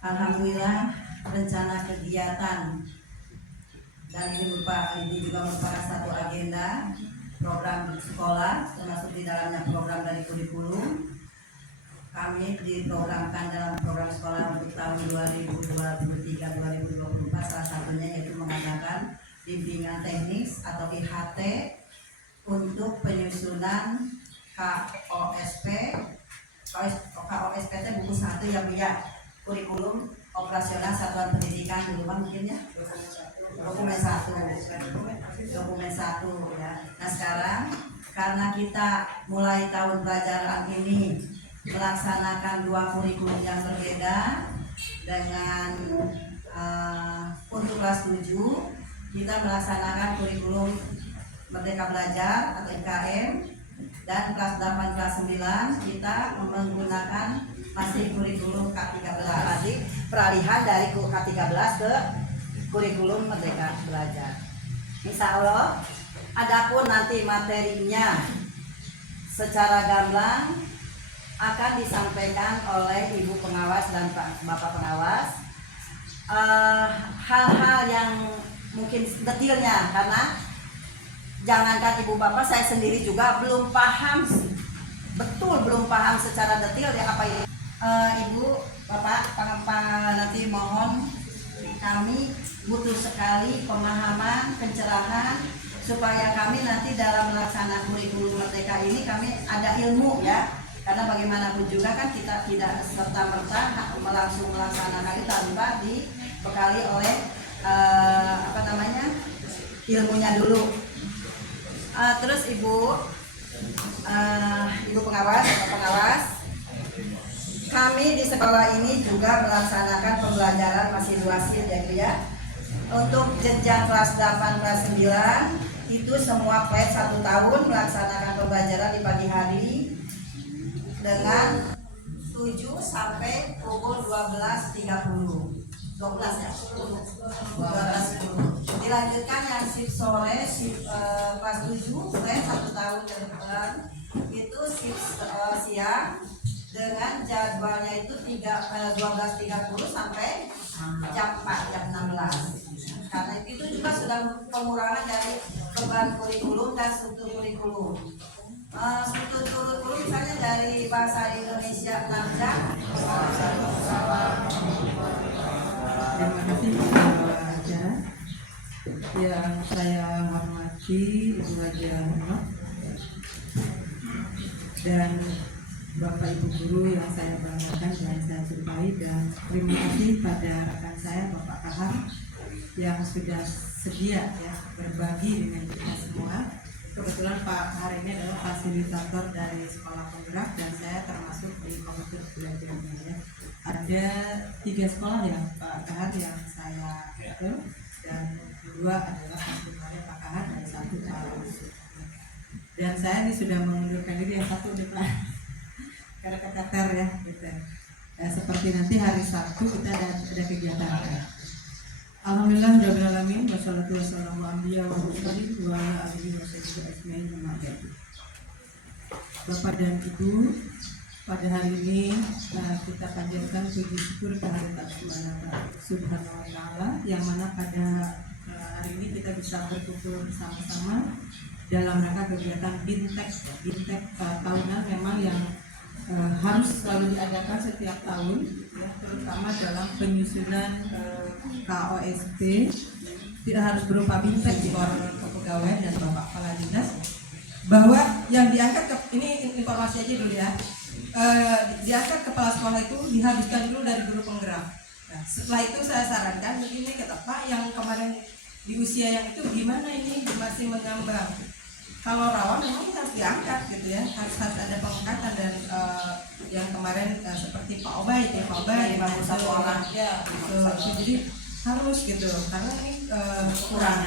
Alhamdulillah rencana kegiatan dan ini juga merupakan satu agenda program sekolah, termasuk di dalamnya program dari kurikulum. Kami diprogramkan dalam program sekolah untuk tahun 2023-2024, salah satunya yaitu mengadakan bimbingan teknis atau IHT untuk penyusunan KOSP itu buku 1 ya Bu ya, kurikulum operasional satuan pendidikan dulu Bang mungkin ya, dokumen 1 ya. Nah sekarang karena kita mulai tahun pelajaran ini melaksanakan 2 kurikulum yang berbeda dengan untuk kelas 7 kita melaksanakan kurikulum Merdeka Belajar atau IKM, dan kelas 8 kelas 9 kita menggunakan masih kurikulum K13. Tadi peralihan dari K13 ke kurikulum Merdeka Belajar. Insya Allah adapun nanti materinya secara gamblang akan disampaikan oleh Ibu Pengawas dan Bapak Pengawas. Hal-hal yang mungkin detailnya, karena jangankan Ibu Bapak, saya sendiri juga belum paham secara detail ya apa ini. Ibu Bapak nanti mohon, kami butuh sekali pemahaman, pencerahan supaya kami nanti dalam melaksanakan kurikulum Merdeka ini kami ada ilmu ya, karena bagaimanapun juga kan kita tidak serta-merta langsung melaksanakan itu tanpa dibekali oleh ilmunya dulu. Terus Ibu Pengawas, Bapak Pengawas, kami di sekolah ini juga melaksanakan pembelajaran masih duasil ya Bu ya. Untuk jenjang kelas 8, kelas 9 itu semua kelas 1 tahun melaksanakan pembelajaran di pagi hari dengan 7 sampai pukul 12.30. 12 ya? 12.10. Dilanjutkan yang shift sore, shift kelas 7, kelas 1 tahun ke depan itu shift siang dengan jadwalnya itu 12.30 sampai jam 4, jam 16. Karena itu juga sudah pengurangan dari beban kurikulum dan struktur kurikulum. Struktur kurikulum misalnya dari bahasa Indonesia 6 jam. Terima kasih Ketua Acara yang saya hormati Ibu Haji Ahmad dan Bapak Ibu Guru yang saya banggakan dan saya cintai, dan terima kasih pada rekan saya Bapak Kahar yang sudah sedia ya berbagi dengan kita semua. Kebetulan Pak Kahar ini adalah fasilitator dari sekolah penggerak dan saya termasuk di komite belajarnya ya. Ada 3 sekolah ya Pak Kahar yang saya itu, dan 2 adalah fasilitatornya Pak Kahar dan 1 Pak Yusuf. Dan saya ini sudah mengundurkan diri, yang 1 di Pak karena keteter ya gitu. Seperti nanti hari Sabtu kita ada kegiatan. Alhamdulillah rabbil alamin, wassalatu wassalamu ala Rasulillah wa ala alihi wasallam ajmain. Bapak dan Ibu, pada hari ini kita panjatkan puji syukur kehadirat Subhanahu wa Ta'ala, yang mana pada hari ini kita bisa berkumpul bersama-sama dalam rangka kegiatan Bintek tahunan, memang yang harus selalu diadakan setiap tahun ya, terutama dalam penyusunan KOSP. Tidak harus berupa Bintek di kepegawaian dan Bapak Kepala Dinas, bahwa yang diangkat ini informasi aja dulu ya, diangkat kepala sekolah itu dihabiskan dulu dari guru penggerak. Nah, setelah itu saya sarankan begini, kata Pak yang kemarin di usia yang itu gimana ini masih mengambang, kalau rawan memang kita harus diangkat gitu ya, harus ada pengangkatan. Dan yang kemarin seperti Pak Obay 51 orang ya gitu. Jadi harus gitu, karena ini kurang.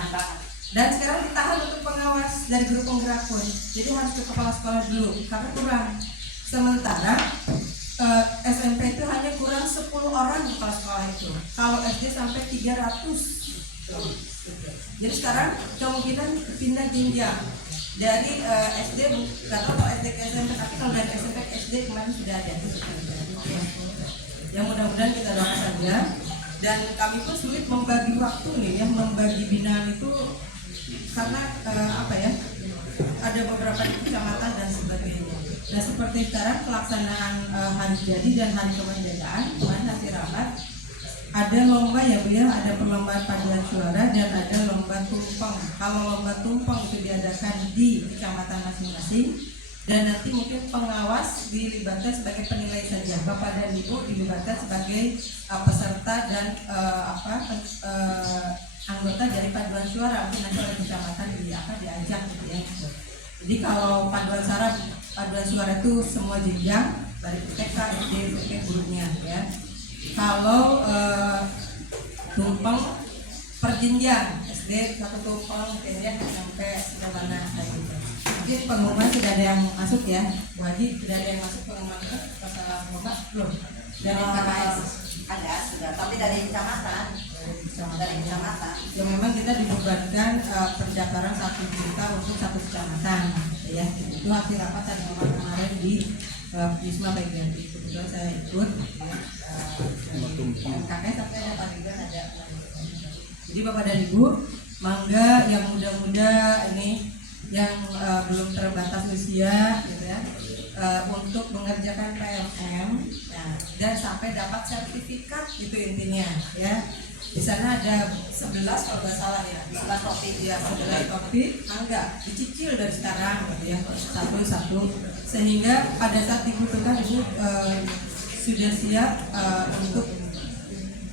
Dan sekarang ditahan untuk pengawas dari guru penggerak pun, jadi harus ke kepala sekolah dulu karena kurang. Sementara SMP itu hanya kurang 10 orang kepala sekolah itu, kalau SD sampai 300. Jadi sekarang kemungkinan pindah jenjang dari SD, nggak tahu kalau SD ke SMP, tapi kalau dari SMP ke SD kemarin sudah ada. Yang mudah-mudahan kita doakan ada, dan kami pun sulit membagi waktu nih ya, membagi binaan itu karena ada beberapa di kecamatan dan sebagainya. Nah seperti sekarang pelaksanaan hari jadi dan hari kemerdekaan kemarin nanti rapat, ada lomba ya Bu ya, ada perlombaan paduan suara dan ada lomba tumpeng. Kalau lomba tumpeng itu diadakan di kecamatan masing-masing, dan nanti mungkin pengawas dilibatkan sebagai penilai saja, Bapak dan Ibu dilibatkan sebagai peserta dan anggota dari paduan suara, mungkin nanti oleh kecamatan diajak gitu ya. Jadi kalau paduan suara itu semua jenjang dari TK, SD, SMP, gurunya ya. Kalau tumpeng per jenjang, SD 1 tumpeng, kemudian sampai mana kayak gitu. Mungkin pengumuman sudah ada yang masuk ya, Bu Haji, sudah ada yang masuk pengumuman itu masalah lomba belum? Dari KKS ada sudah, tapi dari kecamatan. Dari kecamatan. Ya memang kita dibebankan pendaftaran 1 juta untuk 1 kecamatan, ya. Itu hasil rapat tadi kemarin di Wisma Peggy. Kemudian saya ikut, ya. KKS sampai ada parigan ada. Jadi Bapak dan Ibu, mangga yang muda-muda ini yang belum terbatas usia, gitu ya, untuk mengerjakan PLM, ya, dan sampai dapat sertifikat itu intinya, ya. Di sana ada 11 kalau nggak salah ya, 11 topik ya, 11 topik, mangga dicicil dari sekarang, gitu ya, satu-satu, sehingga pada saat dibutuhkan Ibu sudah siap untuk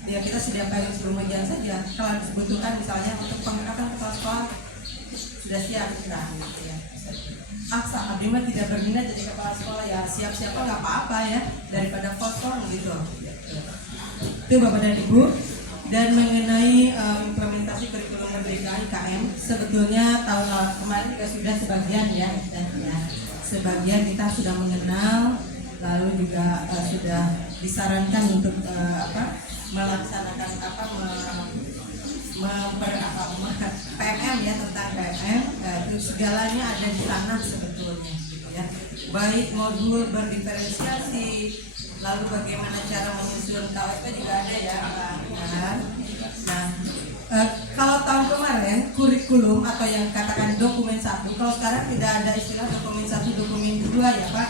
ya kita sediakan sebelum ujian saja. Kalau dibutuhkan misalnya untuk pengangkatan kepala sekolah sudah siap kita, gitu ya. Aksa Abdimah tidak berminat jadi kepala sekolah, ya siap-siap nggak apa-apa ya, daripada kosong gitu. Itu Bapak dan Ibu. Dan mengenai implementasi kurikulum merdeka IKM, sebetulnya tahun kemarin juga sudah sebagian ya, sebagian kita sudah mengenal, lalu juga sudah disarankan untuk melaksanakan PMM ya, tentang PMM, itu segalanya ada di sana sebetulnya, gitu ya. Baik modul berdiferensiasi, lalu bagaimana cara menyusun KWP juga ada ya, kan? Nah, kalau tahun kemarin kurikulum atau yang katakan dokumen 1, kalau sekarang tidak ada istilah dokumen 1, dokumen 2 ya Pak.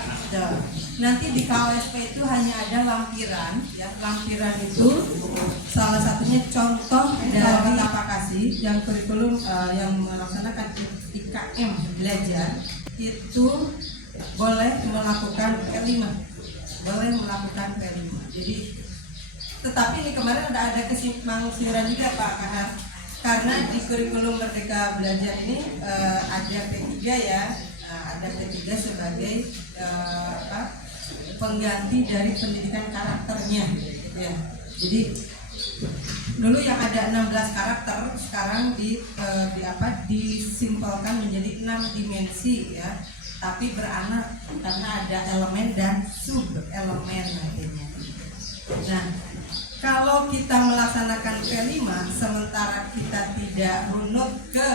Nanti di KWSP itu hanya ada lampiran, ya. Lampiran itu salah satunya contoh dari aplikasi yang kurikulum yang melaksanakan IKM belajar itu boleh melakukan P5. Boleh melakukan P5. Jadi, tetapi ini kemarin ada kesimpang siuran juga Pak Kahar, karena di kurikulum Merdeka Belajar ini ada P3 ya, ada P3 sebagai pengganti dari pendidikan karakternya, ya. Jadi dulu yang ada 16 karakter sekarang disimpulkan menjadi 6 dimensi ya. Tapi beranak karena ada elemen dan sub elemen nantinya. Nah, kalau kita melaksanakan P5 sementara kita tidak runut ke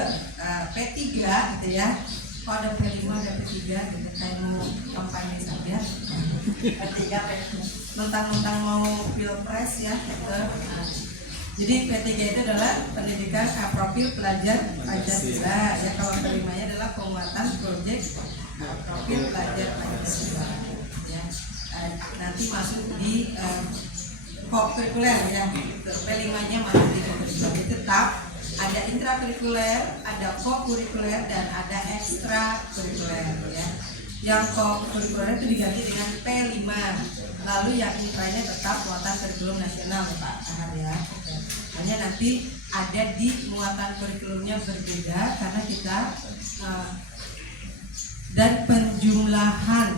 P3 gitu ya. Kalau ada P5 ada P3 gitu, kayak mau kampanye saja. P3 mentang-mentang mau pilpres ya gitu. Jadi P3 itu adalah pendidikan profil pelajar Pancasila ya. Kalau P5-nya adalah penguatan proyek profil pelajar Pancasila ya. Nanti masuk di kurikuler ya. P5-nya masuk di kurikuler. Tetap ada intrakurikuler, ada co-kurikuler dan ada ekstrakurikuler ya. Yang co-kurikuler itu diganti dengan P5. Lalu yang intranya tetap muatan kurikulum nasional ya Pak Kahar ya. Hanya nanti ada di muatan kurikulumnya berbeda karena kita dan penjumlahan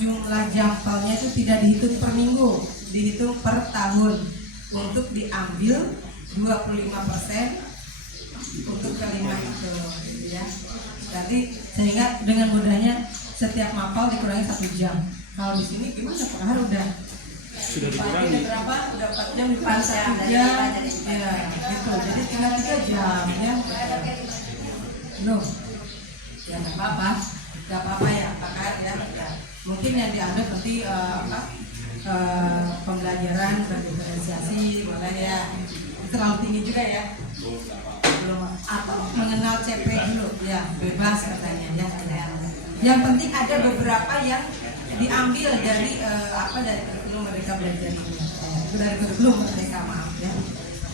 jumlah jampelnya itu tidak dihitung per minggu, dihitung per tahun untuk diambil 25% untuk P5 itu ya. Jadi sehingga dengan mudahnya setiap mapel dikurangi 1 jam. Kalau di sini gimana Pak Kahar udah dikurangi berapa? Udah 4 jam dikurangi 1 jam ya gitu. Jadi tinggal 3 jam ya. No. Ya nggak apa-apa ya Pak Kahar ya. Mungkin yang dianggap nanti pembelajaran berdiferensiasi, boleh ya. Terlalu tinggi juga ya. Belum, atau mengenal CP dulu, ya bebas katanya ya. Yang penting ada beberapa yang diambil dari dari kurikulum Merdeka Belajar ini, dari kurikulum Merdeka, maaf ya.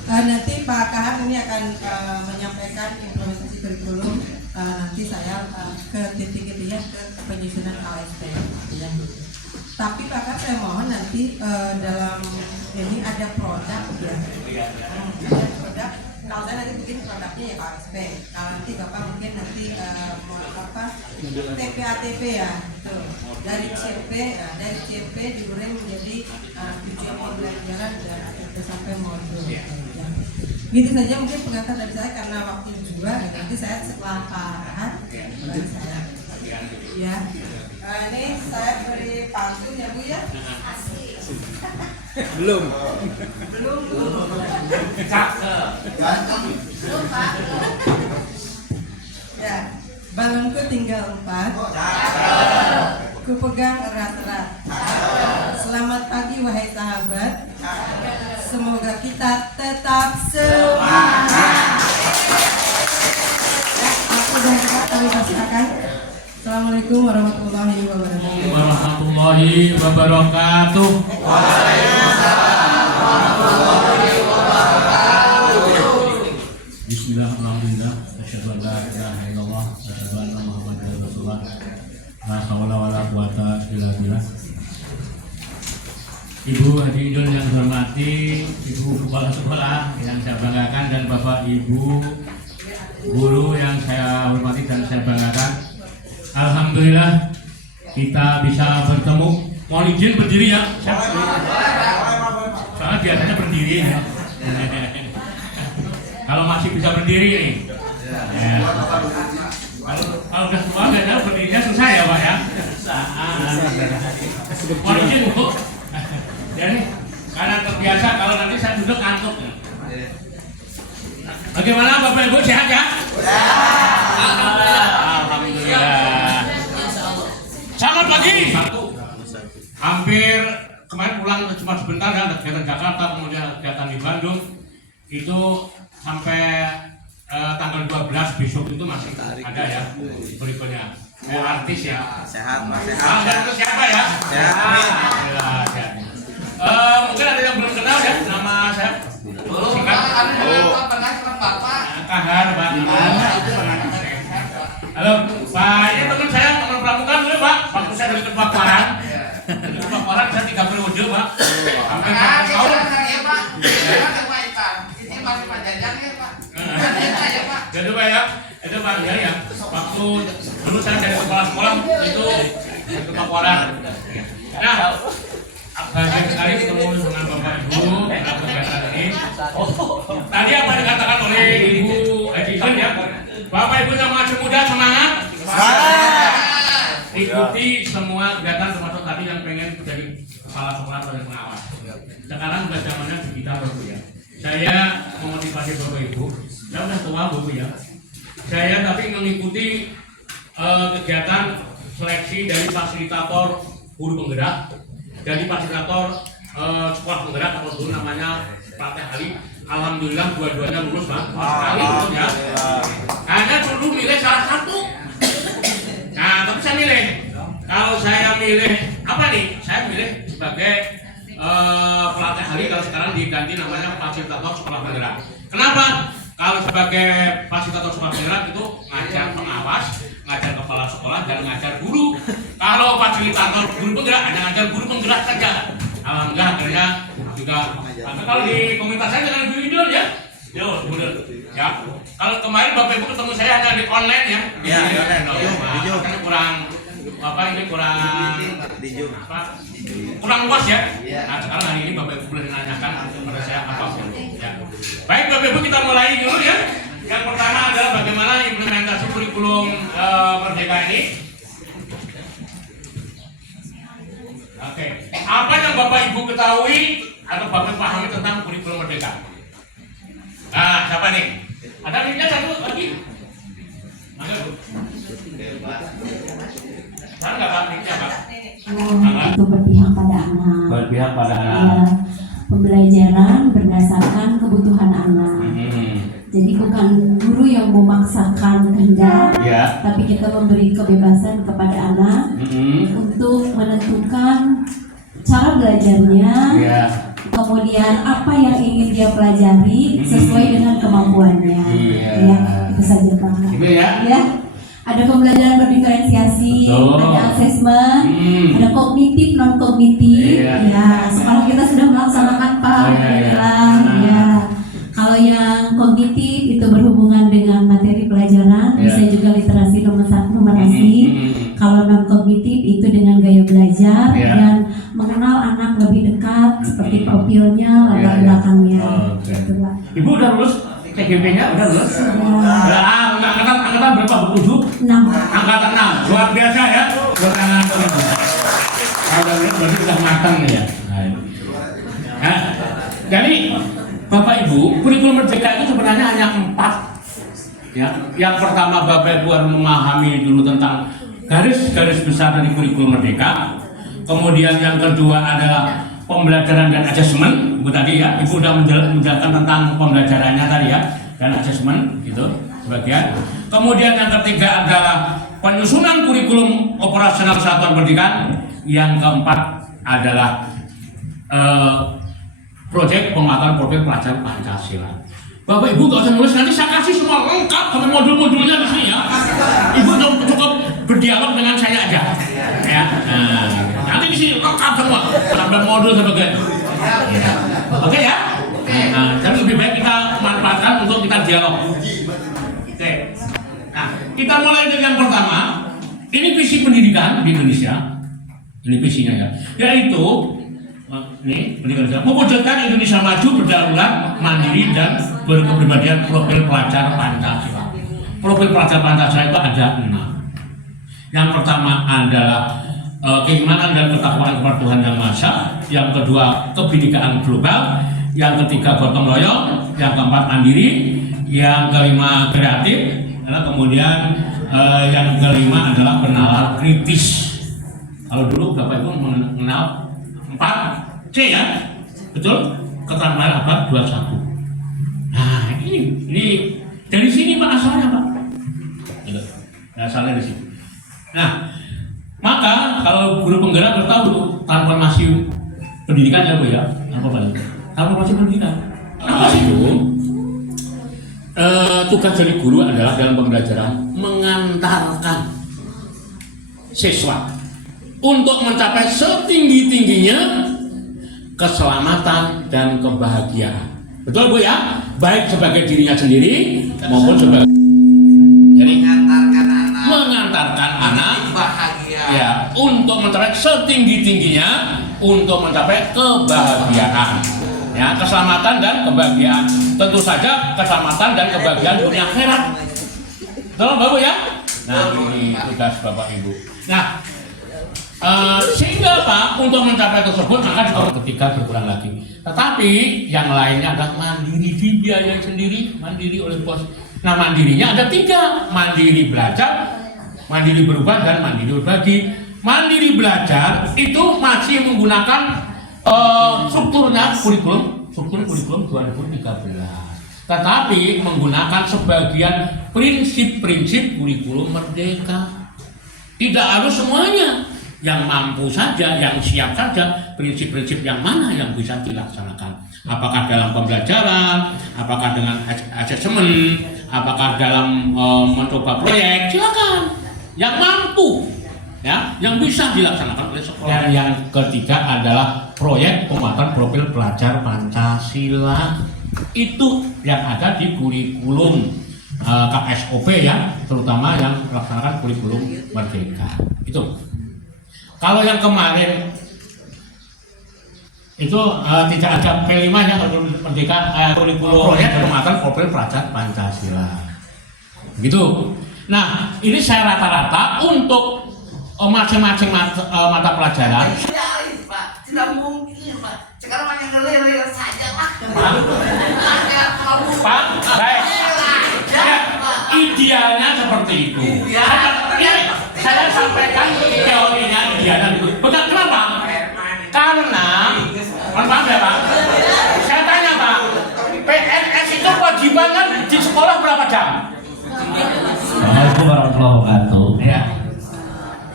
Nanti Pak Kahar ini akan menyampaikan implementasi kurikulum. Nanti saya ke titik itu ya, ke penyusunan KSP ya. Tapi Pak Kahar, saya mohon nanti dalam ini ada produk ya. Ada produk. Kalau saya nanti bikin produknya ya KSP. Kalau nanti Bapak mungkin nanti TPATP ya, tuh. Dari CP diurai menjadi tujuan pembelajaran dan sampai modul. Ya. Gitu saja mungkin pengantar dari saya karena waktu juga. Nanti saya setelah arahan baru saya. Ya. Ini saya beri pantun ya Bu ya. Belum. Cakep. Belum Pak. Ya. Balonku tinggal 4. Ku pegang erat-erat. Selamat pagi wahai sahabat. Semoga kita tetap semangat. Aku dan Pak kami persilakan. Assalamualaikum warahmatullahi wabarakatuh. Warahmatullahi wabarakatuh. Bismillahirrahmanirrahim. Asyhadu an la ilaha illallah wa asyhadu anna Muhammadar Rasulullah. La haula wala quwata illa billah. Ibu hadirin yang hormati, Ibu Kepala Sekolah yang saya banggakan dan Bapak Ibu guru yang saya hormati dan saya banggakan. Alhamdulillah kita bisa bertemu. Mohon izin berdiri ya. Soalnya biasanya berdiri ya. Kalau masih bisa berdiri nih. Ya. Kalau udah tua biasanya berdirinya susah ya Pak ya. Mohon izin Bu. Jadi karena terbiasa kalau nanti saya duduk ngantuk. Bagaimana Bapak Ibu, sehat ya? Alhamdulillah. Selamat pagi. Hampir kemarin pulang cuma sebentar ya, kegiatan Jakarta, kemudian kegiatan di Bandung. Itu sampai tanggal 12 besok itu masih ada ya berikutnya. Artis ya. Sehat, Mas. Sehat. Itu siapa ya? Sehat. Alhamdulillah, sehat. Mungkin ada yang belum kenal ya nama saya. Singkat. Kahar, Pak. Halo, Pak. Ini teman saya, teman pramuka dulu, Pak. Waktu saya dari Ketua Paran. Dari Ketua Paran saya 3 periode, Pak. Sampai 4 tahun. Jadi Pak ya, itu Pak ya. Waktu dulu saya dari kepala sekolah itu Ketua Paran. Nah, bahagia sekali ketemu dengan Bapak Ibu dalam kegiatan ini. Tadi apa yang dikatakan oleh Ibu Edison ya, Bapak Ibu yang masih muda semangat. Ikuti semua kegiatan termasuk tadi yang pengen menjadi kepala sekolah atau pengawas. Sekarang sudah zamannya digital Bapak ya. Saya memotivasi Bapak Ibu. Saya sudah tua Bapak ya. Saya tapi mengikuti kegiatan seleksi dari fasilitator guru penggerak. Jadi fasilitator sekolah penggerak atau dulu namanya Praktek Ali. Alhamdulillah dua-duanya lulus Pak. Sekali lulus ya. Hanya dulu milih salah satu. Nah, tapi saya milih. Kalau saya milih apa nih? Saya milih sebagai Praktek Ali. Kalau sekarang diganti namanya fasilitator sekolah penggerak. Kenapa? Kalau sebagai fasilitator sekolah penggerak itu ngajar pengawas, ngajar kepala sekolah dan ngajar guru. Kalau fasilitator guru penggerak hanya ngajar guru penggerak saja. Alhamdulillah akhirnya juga. Karena kalau di komunitas saya dengan Ibu Idul ya. Yo, benar. Ya. Kalau kemarin Bapak Ibu ketemu saya hanya di online ya. Iya, di online. Di karena kurang kurang luas ya. Nah, sekarang hari ini Bapak Ibu boleh menanyakan kepada saya apapun. Ya. Baik Bapak Ibu, kita mulai dulu ya. Yang pertama adalah bagaimana implementasi kurikulum Merdeka ini. Oke. Apa yang Bapak Ibu ketahui atau Bapak pahami tentang kurikulum Merdeka? Nah, siapa nih? Ada linknya satu lagi? Mana Bu? Sana nggak Pak linknya Pak? itu berpihak pada anak. Berpihak pada anak. Ya, pembelajaran berdasarkan kebutuhan anak. Jadi bukan guru yang memaksakan kehendak, Ya. tapi kita memberi kebebasan kepada anak untuk menentukan cara belajarnya, Ya. kemudian apa yang ingin dia pelajari sesuai dengan kemampuannya. Iya. Ya, itu saja Pak. Itu ya. Ya, ada pembelajaran berdiferensiasi, Betul. ada asesmen, ada kognitif non kognitif. Iya. Ya, sekolah kita sudah melaksanakan Pak. Iya, iya. Alhamdulillah. Ya. Kalau yang kognitif itu berhubungan dengan materi pelajaran, Iya. bisa juga literasi numerasi. Kalau non kognitif itu dengan gaya belajar Iya. dan mengenal anak lebih dekat, seperti profilnya, latar Iya, iya. belakangnya. Oke. Gitu, Pak. Ibu udah lulus CGP-nya udah lulus? Ya. Angkatan berapa Bu? 7? 6. Angkatan 6. Luar biasa ya. Buat anak itu. Udah lulus berarti udah matang nih ya. Nah, jadi Bapak Ibu, kurikulum merdeka itu sebenarnya hanya 4. Ya, yang pertama Bapak Ibu harus memahami dulu tentang garis-garis besar dari kurikulum merdeka. Kemudian yang kedua adalah pembelajaran dan asesmen. Ibu tadi ya, Ibu sudah menjelaskan tentang pembelajarannya tadi ya, dan asesmen gitu sebagian. Kemudian yang ketiga adalah penyusunan kurikulum operasional satuan pendidikan. Yang keempat adalah proyek pemataan profil pelajar Pancasila. Bapak Ibu gak usah nulis, nanti saya kasih semua lengkap sampai modul-modulnya di sini ya. Ibu cukup berdialog dengan saya aja. Ya. Nah, nanti di sini lengkap semua sampai modul sebagainya. Ya. Oke ya? Nah, jadi lebih baik kita manfaatkan untuk kita dialog. Oke. Nah, kita mulai dengan yang pertama. Ini visi pendidikan di Indonesia. Ini visinya ya. Yaitu ini pendidikan mewujudkan Indonesia maju, berdaulat, mandiri dan berkepribadian profil pelajar Pancasila. Profil pelajar Pancasila itu ada 6. Yang pertama adalah keimanan dan ketakwaan kepada Tuhan Yang Maha Esa. Yang kedua kebinekaan global. Yang ketiga gotong royong. Yang keempat mandiri. Yang kelima kreatif. Dan kemudian yang kelima adalah penalar kritis. Kalau dulu Bapak Ibu mengenal 4C ya, betul? Keterampilan abad 21. Nah ini dari sini Pak asalnya Pak. Asalnya dari sini. Nah, maka kalau guru penggerak bertahu transformasi pendidikan ya Bu ya, transformasi pendidikan. Apa sih Bu? Tugas dari guru adalah dalam pembelajaran mengantarkan siswa untuk mencapai setinggi-tingginya keselamatan dan kebahagiaan. Betul Bu ya? Baik sebagai dirinya sendiri maupun sebagai mengantarkan anak bahagia. Ya, untuk mencapai setinggi-tingginya untuk mencapai kebahagiaan. Ya, keselamatan dan kebahagiaan. Tentu saja keselamatan dan kebahagiaan dunia akhirat. Betul Bapak ya? Nah, ini tugas Bapak Ibu. Nah, sehingga Pak untuk mencapai tersebut maka ketika berkurang lagi. Tetapi yang lainnya adalah mandiri, dibiayai sendiri, mandiri oleh bos. Nah mandirinya ada 3, mandiri belajar, mandiri berubah dan mandiri berbagi. Mandiri belajar itu masih menggunakan strukturnya struktur kurikulum 2013. Tetapi menggunakan sebagian prinsip-prinsip kurikulum merdeka. Tidak harus semuanya. Yang mampu saja, yang siap saja, prinsip-prinsip yang mana yang bisa dilaksanakan. Apakah dalam pembelajaran, apakah dengan asesmen, apakah dalam mencoba proyek, silakan. Yang mampu, ya, yang bisa dilaksanakan oleh sekolah. Dan yang ketiga adalah proyek pemataan profil pelajar Pancasila. Itu yang ada di kurikulum KSOP ya, terutama yang melaksanakan kurikulum merdeka. Itu. Kalau yang kemarin itu tidak ada P5 nya kurikulum merdeka, kurikulum proyek pemataan profil pelajar Pancasila. Begitu. Nah, ini saya rata-rata untuk masing-masing mata pelajaran. Pak, tidak mungkin Pak. Sekarang hanya ngelir saja lah. Pak, baik. Ya, idealnya seperti itu. Ya. saya sampaikan teorinya kegiatan itu. Bukan kenapa? Karena, mohon maaf ya Pak. Saya tanya Pak, PNS itu kewajiban kan di sekolah berapa jam? Assalamualaikum warahmatullahi wabarakatuh. Ya.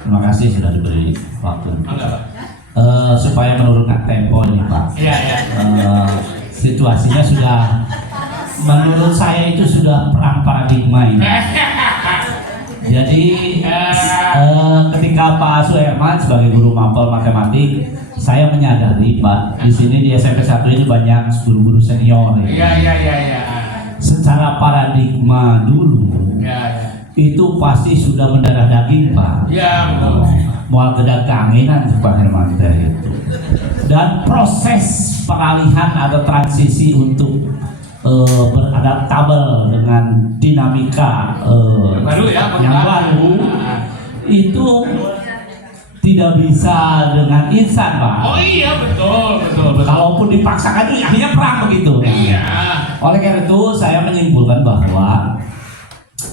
Terima kasih sudah diberi waktu. Enggak Pak. Supaya menurunkan tempo ini Pak. Iya ya. Situasinya sudah, menurut saya itu sudah perang paradigma ini. Jadi ketika Pak Suherman sebagai guru mapel matematik, saya menyadari Pak, di sini di SMP 1 ini banyak guru-guru senior. Iya. Secara paradigma dulu, Ya. itu pasti sudah mendarah daging Pak. Ya betul. Mau ada kangenan Pak Herman itu. Dan proses pengalihan atau transisi untuk beradaptabel dengan dinamika Baru ya, yang baru itu tidak bisa dengan instan Pak. Oh iya betul. Kalaupun dipaksakan itu akhirnya perang begitu. Iya. Oleh karena itu saya menyimpulkan bahwa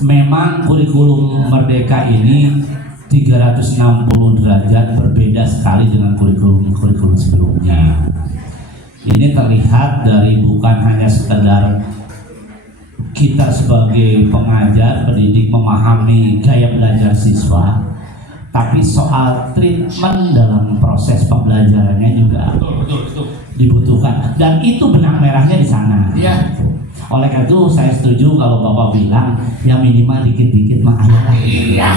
memang kurikulum Merdeka ini 360 derajat berbeda sekali dengan kurikulum sebelumnya. Ini terlihat dari bukan hanya sekedar kita sebagai pengajar, pendidik memahami gaya belajar siswa, tapi soal treatment dalam proses pembelajarannya juga Betul. dibutuhkan. Dan itu benang merahnya di sana. Iya. Oleh karena itu saya setuju kalau Bapak bilang ya minimal dikit-dikit mah ayolah. Iya.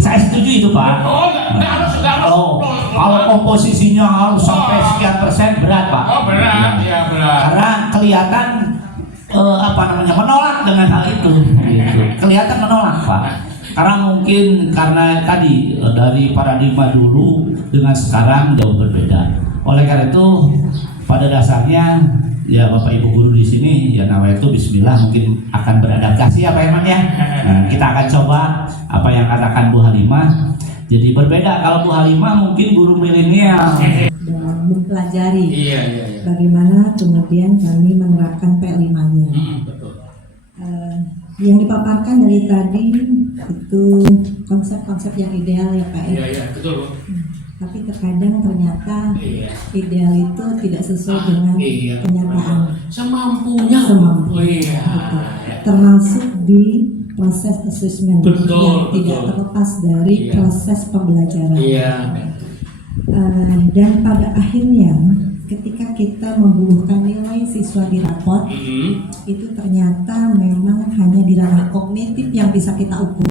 Saya setuju itu Pak. Oh nggak harus. Kalau komposisinya harus sampai sekian persen berat Pak. Oh berat. Karena kelihatan menolak dengan hal itu. Gitu. Kelihatan menolak Pak. Karena mungkin karena tadi dari paradigma dulu dengan sekarang jauh berbeda. Oleh karena itu pada dasarnya ya Bapak Ibu guru di sini ya nawaitu bismillah mungkin akan beradaptasi ya Pak Herman ya. Nah, kita akan coba apa yang katakan Bu Halimah. Jadi berbeda kalau Bu Halimah mungkin guru milenial. Dan mempelajari Iya. bagaimana kemudian kami menerapkan P5-nya. Betul. Yang dipaparkan dari tadi itu konsep-konsep yang ideal ya Pak ya. Iya betul. Tapi terkadang ternyata Iya. ideal itu tidak sesuai dengan Iya. kenyataan. Semampunya. Semampu. Oh, iya. Betul. Termasuk di proses assessment Betul, yang tidak betul. terlepas dari Iya. proses pembelajaran. Iya. Dan pada akhirnya ketika kita membubuhkan nilai siswa di rapot, itu ternyata memang hanya di ranah kognitif yang bisa kita ukur.